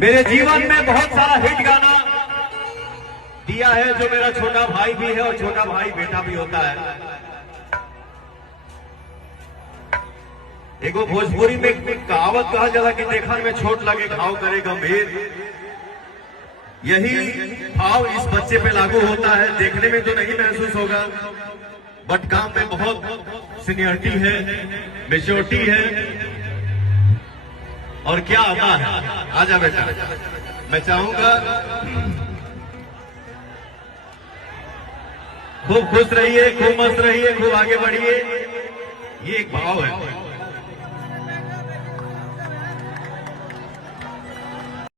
मेरे जीवन में बहुत सारा हिट गाना दिया है, जो मेरा छोटा भाई भी है और छोटा भाई बेटा भी होता है। एगो भोजपुरी में एक कहावत कहा जाला कि देखन में छोट लगे घाव करे गंभीर। यही भाव इस बच्चे पे लागू होता है। देखने में तो नहीं महसूस होगा, बट काम में बहुत सीनियरिटी है, मेच्योरिटी है। और क्या आता है, आजा बेटा। मैं चाहूंगा खूब खुश रहिए, खूब मस्त रहिए, खूब आगे बढ़िए। ये एक भाव है।